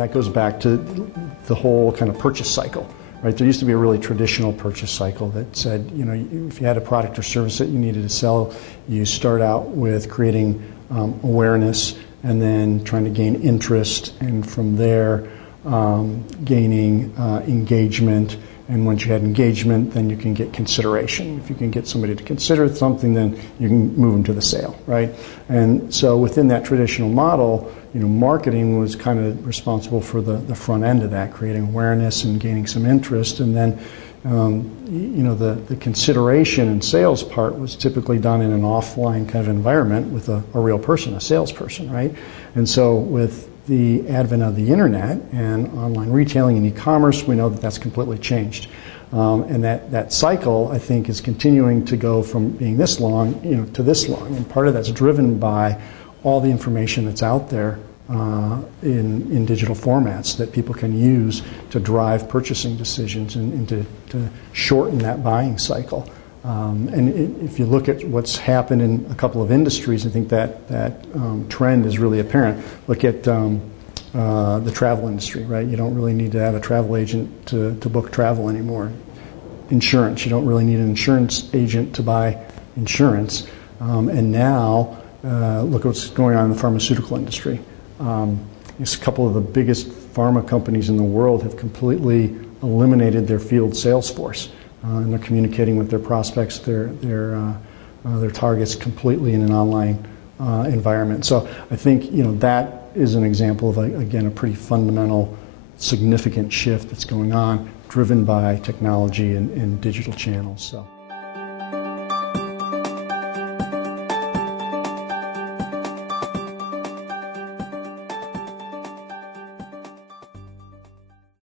that goes back to the whole kind of purchase cycle. Right? There used to be a really traditional purchase cycle that said, if you had a product or service that you needed to sell, you start out with creating awareness and then trying to gain interest, and from there gaining engagement. And once you had engagement, then you can get consideration. If you can get somebody to consider something, then you can move them to the sale, right? And so within that traditional model, marketing was kind of responsible for the front end of that, creating awareness and gaining some interest. And then, the consideration and sales part was typically done in an offline kind of environment with a real person, a salesperson, right? And so with the advent of the internet and online retailing and e-commerce, we know that that's completely changed. And that cycle, I think, is continuing to go from being this long, to this long. And part of that's driven by all the information that's out there in digital formats that people can use to drive purchasing decisions and to shorten that buying cycle. And if you look at what's happened in a couple of industries, I think that trend is really apparent. Look at the travel industry, right? You don't really need to have a travel agent to book travel anymore. Insurance, you don't really need an insurance agent to buy insurance. And now, look what's going on in the pharmaceutical industry. A couple of the biggest pharma companies in the world have completely eliminated their field sales force. And they're communicating with their prospects, their targets completely in an online environment. So I think that is an example of again a pretty fundamental, significant shift that's going on, driven by technology and digital channels. So.